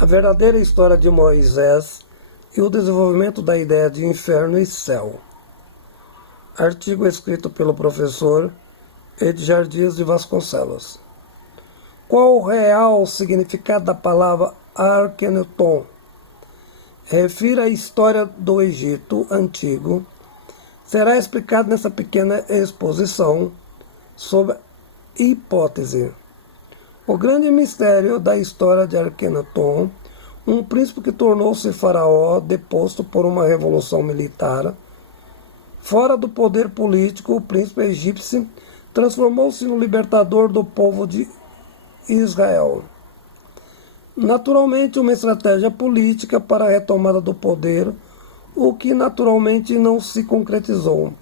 A verdadeira história de Moisés e o desenvolvimento da ideia de inferno e céu. Artigo escrito pelo professor Edgar Dias de Vasconcelos. Qual o real significado da palavra Arqueneton? Refira à história do Egito Antigo. Será explicado nessa pequena exposição sob hipótese. O grande mistério da história de Arqueneton, um príncipe que tornou-se faraó deposto por uma revolução militar. Fora do poder político, o príncipe egípcio transformou-se no libertador do povo de Israel. Naturalmente, uma estratégia política para a retomada do poder, o que naturalmente não se concretizou.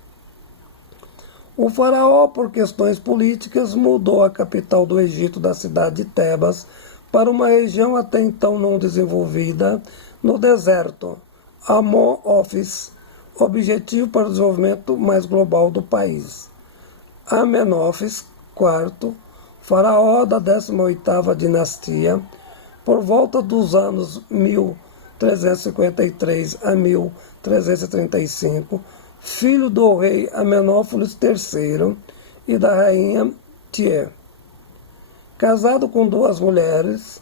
O faraó, por questões políticas, mudou a capital do Egito da cidade de Tebas para uma região até então não desenvolvida no deserto, Amon-Ofis, objetivo para o desenvolvimento mais global do país. Amenófis IV, faraó da 18ª dinastia, por volta dos anos 1353 a 1335, filho do rei Amenófis III e da rainha Tie. Casado com duas mulheres,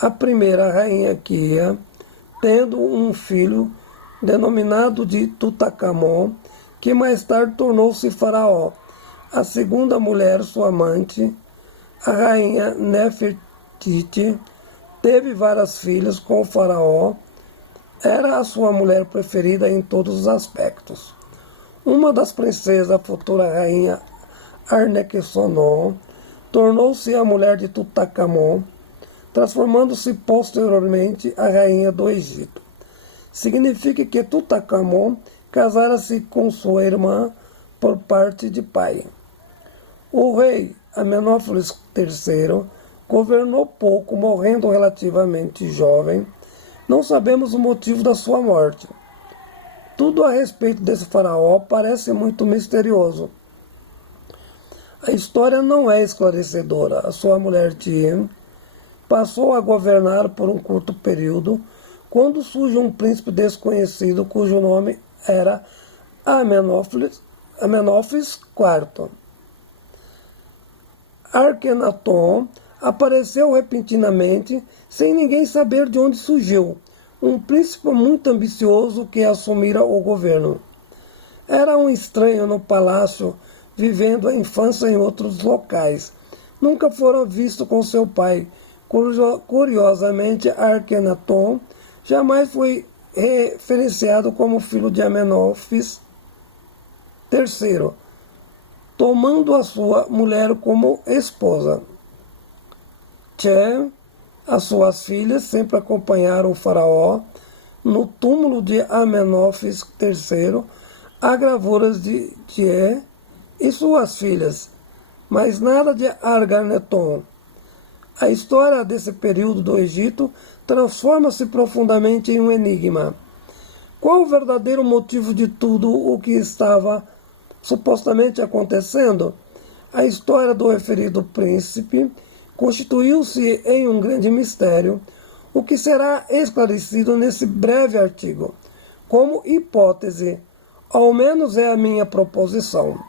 a primeira, a rainha Quia, tendo um filho denominado de Tutancâmon, que mais tarde tornou-se faraó. A segunda mulher, sua amante, a rainha Nefertiti, teve várias filhas com o faraó. Era a sua mulher preferida em todos os aspectos. Uma das princesas, a futura rainha Arnequessonon, tornou-se a mulher de Tutancâmon, transformando-se posteriormente a rainha do Egito. Significa que Tutancâmon casara-se com sua irmã por parte de pai. O rei Amenófis III governou pouco, morrendo relativamente jovem. Não sabemos o motivo da sua morte. Tudo a respeito desse faraó parece muito misterioso. A história não é esclarecedora. A sua mulher Tiem passou a governar por um curto período, quando surge um príncipe desconhecido cujo nome era Amenófis IV. Arquenaton apareceu repentinamente, sem ninguém saber de onde surgiu, um príncipe muito ambicioso que assumira o governo. Era um estranho no palácio, vivendo a infância em outros locais. Nunca fora visto com seu pai. Curiosamente, Arquenaton jamais foi referenciado como filho de Amenófis III, tomando a sua mulher como esposa. Tché, as suas filhas, sempre acompanharam o faraó no túmulo de Amenófis III, há gravuras de Tché e suas filhas, mas nada de Arganeton. A história desse período do Egito transforma-se profundamente em um enigma. Qual o verdadeiro motivo de tudo o que estava supostamente acontecendo? A história do referido príncipe constituiu-se em um grande mistério, o que será esclarecido nesse breve artigo. Como hipótese, ao menos é a minha proposição.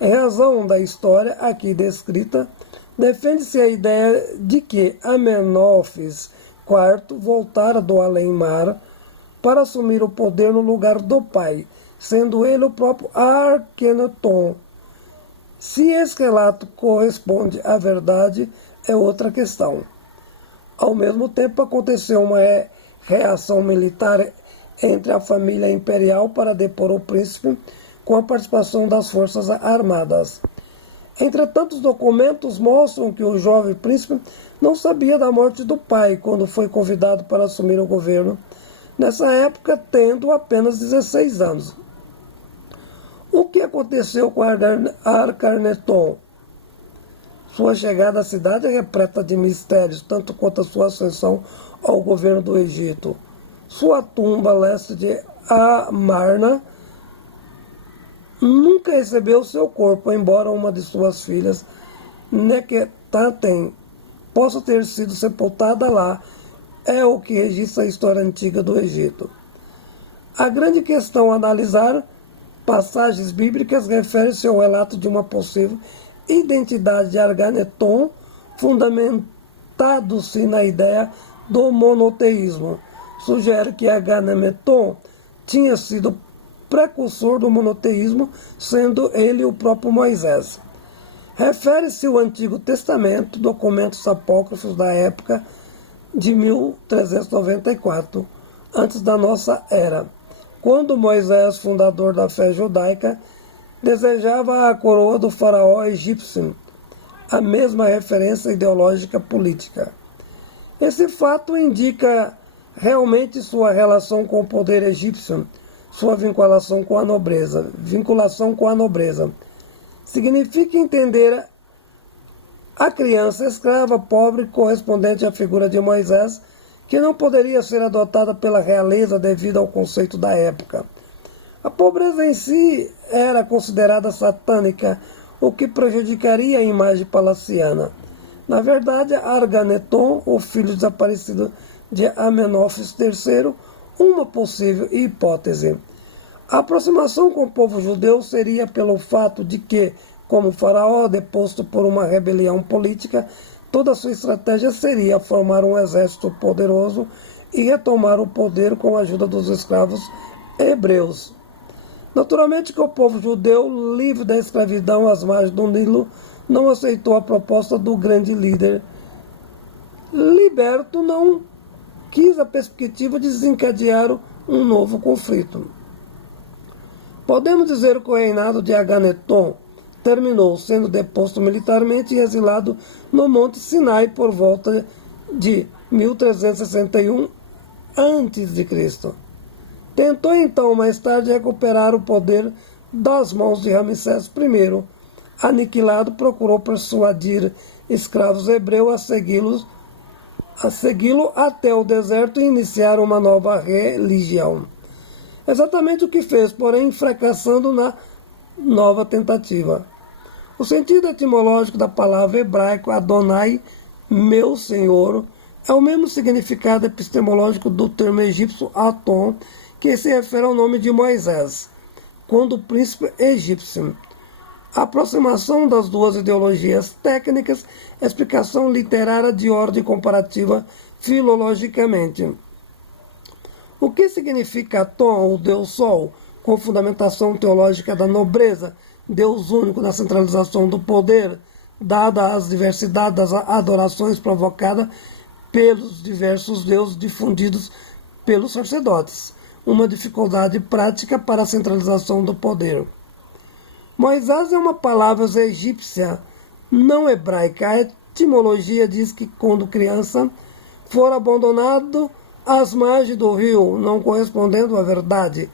Em razão da história aqui descrita, defende-se a ideia de que Amenófis IV voltara do além-mar para assumir o poder no lugar do pai, sendo ele o próprio Arqueneton. Se esse relato corresponde à verdade, é outra questão. Ao mesmo tempo, aconteceu uma reação militar entre a família imperial para depor o príncipe, com a participação das forças armadas. Entretanto, os documentos mostram que o jovem príncipe não sabia da morte do pai quando foi convidado para assumir o governo, nessa época tendo apenas 16 anos. O que aconteceu com Arqueneton? Sua chegada à cidade é repleta de mistérios, tanto quanto a sua ascensão ao governo do Egito. Sua tumba, a leste de Amarna, nunca recebeu seu corpo, embora uma de suas filhas, Nekhetaten, possa ter sido sepultada lá é o que registra a história antiga do Egito. A grande questão a analisar passagens bíblicas refere-se ao relato de uma possível identidade de Arganeton, fundamentado-se na ideia do monoteísmo. Sugere que Agamenon tinha sido precursor do monoteísmo, sendo ele o próprio Moisés. Refere-se ao Antigo Testamento, documentos apócrifos da época de 1394, antes da nossa era, quando Moisés, fundador da fé judaica, desejava a coroa do faraó egípcio, a mesma referência ideológica política. Esse fato indica realmente sua relação com o poder egípcio, sua vinculação com a nobreza. Significa entender a criança escrava pobre correspondente à figura de Moisés, que não poderia ser adotada pela realeza devido ao conceito da época. A pobreza em si era considerada satânica, o que prejudicaria a imagem palaciana. Na verdade, Arganeton, o filho desaparecido de Amenófis III, uma possível hipótese. A aproximação com o povo judeu seria pelo fato de que, como faraó deposto por uma rebelião política, toda sua estratégia seria formar um exército poderoso e retomar o poder com a ajuda dos escravos hebreus. Naturalmente que o povo judeu, livre da escravidão às margens do Nilo, não aceitou a proposta do grande líder. Liberto não quis a perspectiva de desencadear um novo conflito. Podemos dizer que o reinado de Agamenon terminou sendo deposto militarmente e exilado no Monte Sinai por volta de 1361 a.C. Tentou então mais tarde recuperar o poder das mãos de Ramsés I. Aniquilado, procurou persuadir escravos hebreus a segui-lo até o deserto e iniciar uma nova religião. Exatamente o que fez, porém fracassando na nova tentativa. O sentido etimológico da palavra hebraica Adonai, meu Senhor, é o mesmo significado epistemológico do termo egípcio Aton, que se refere ao nome de Moisés, quando o príncipe egípcio. A aproximação das duas ideologias técnicas, explicação literária de ordem comparativa filologicamente. O que significa Aton, o Deus Sol, com fundamentação teológica da nobreza, Deus único na centralização do poder, dada as diversidades das adorações provocadas pelos diversos deuses difundidos pelos sacerdotes, uma dificuldade prática para a centralização do poder. Moisés é uma palavra egípcia, não hebraica. A etimologia diz que quando criança for abandonado às margens do rio, não correspondendo à verdade,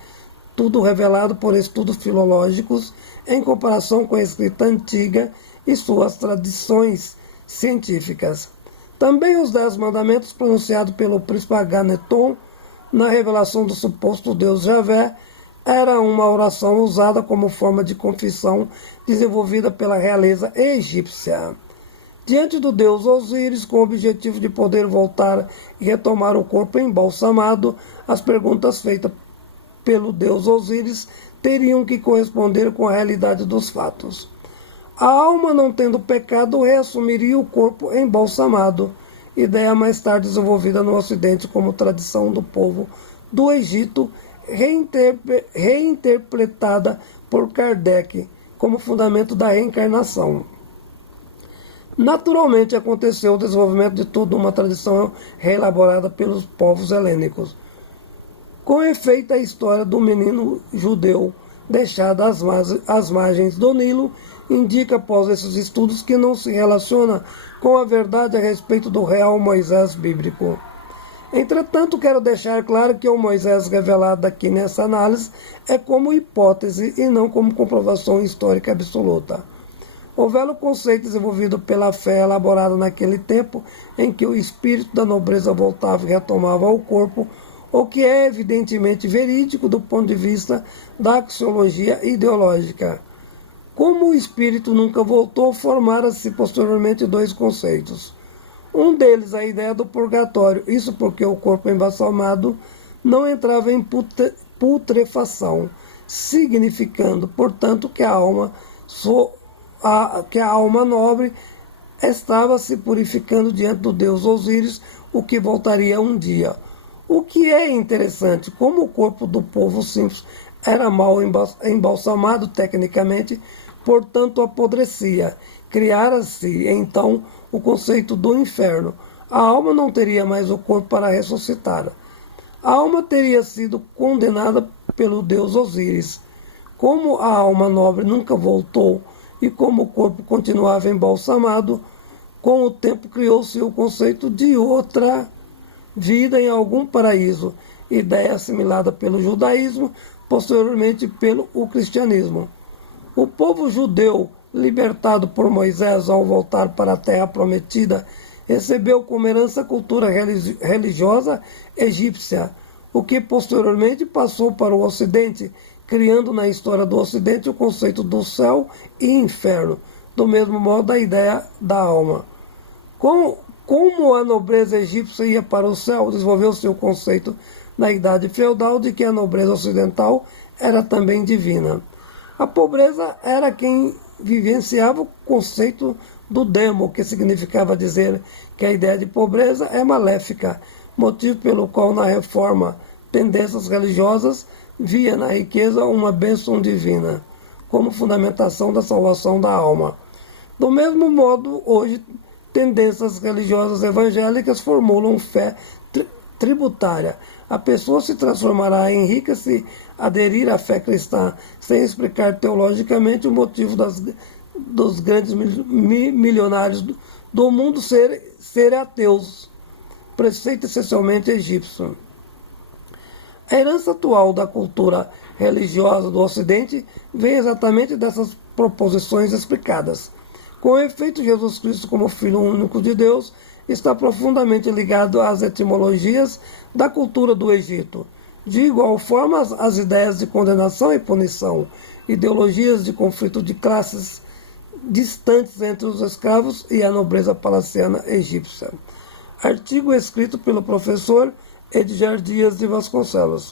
tudo revelado por estudos filológicos em comparação com a escrita antiga e suas tradições científicas. Também os 10 mandamentos pronunciados pelo príncipe Agamenon na revelação do suposto Deus Javé era uma oração usada como forma de confissão desenvolvida pela realeza egípcia. Diante do deus Osíris, com o objetivo de poder voltar e retomar o corpo embalsamado, as perguntas feitas pelo deus Osíris teriam que corresponder com a realidade dos fatos. A alma, não tendo pecado, reassumiria o corpo embalsamado, ideia mais tarde desenvolvida no Ocidente como tradição do povo do Egito, reinterpretada por Kardec como fundamento da reencarnação. Naturalmente aconteceu o desenvolvimento de toda uma tradição reelaborada pelos povos helênicos. Com efeito, a história do menino judeu deixado às margens do Nilo indica, após esses estudos, que não se relaciona com a verdade a respeito do real Moisés bíblico. Entretanto, quero deixar claro que o Moisés revelado aqui nessa análise é como hipótese e não como comprovação histórica absoluta. O velho conceito desenvolvido pela fé elaborada naquele tempo em que o espírito da nobreza voltava e retomava o corpo, o que é evidentemente verídico do ponto de vista da axiologia ideológica. Como o espírito nunca voltou, formaram-se posteriormente 2 conceitos. Um deles, a ideia do purgatório, isso porque o corpo embalsamado não entrava em putrefação, significando, portanto, que a alma nobre estava se purificando diante do deus Osíris, o que voltaria um dia. O que é interessante, como o corpo do povo simples era mal embalsamado tecnicamente, portanto apodrecia, criara-se então o conceito do inferno. A alma não teria mais o corpo para ressuscitar. A alma teria sido condenada pelo deus Osíris. Como a alma nobre nunca voltou e como o corpo continuava embalsamado, com o tempo criou-se o conceito de outra vida em algum paraíso, ideia assimilada pelo judaísmo, posteriormente pelo cristianismo. O povo judeu, libertado por Moisés ao voltar para a terra prometida, recebeu como herança a cultura religiosa egípcia, o que posteriormente passou para o Ocidente, criando na história do Ocidente o conceito do céu e inferno, do mesmo modo a ideia da alma. Como a nobreza egípcia ia para o céu, desenvolveu-se o conceito na idade feudal de que a nobreza ocidental era também divina. A pobreza era quem vivenciava o conceito do demo, que significava dizer que a ideia de pobreza é maléfica, motivo pelo qual na reforma tendências religiosas via na riqueza uma bênção divina, como fundamentação da salvação da alma. Do mesmo modo, hoje, tendências religiosas evangélicas formulam fé tributária. A pessoa se transformará em rica se aderir à fé cristã, sem explicar teologicamente o motivo dos grandes milionários do mundo serem ateus, preceito essencialmente egípcio. A herança atual da cultura religiosa do Ocidente vem exatamente dessas proposições explicadas. Com efeito, Jesus Cristo, como Filho único de Deus, está profundamente ligado às etimologias da cultura do Egito. De igual forma, as ideias de condenação e punição, ideologias de conflito de classes distantes entre os escravos e a nobreza palaciana egípcia. Artigo escrito pelo professor Edgar Dias de Vasconcelos.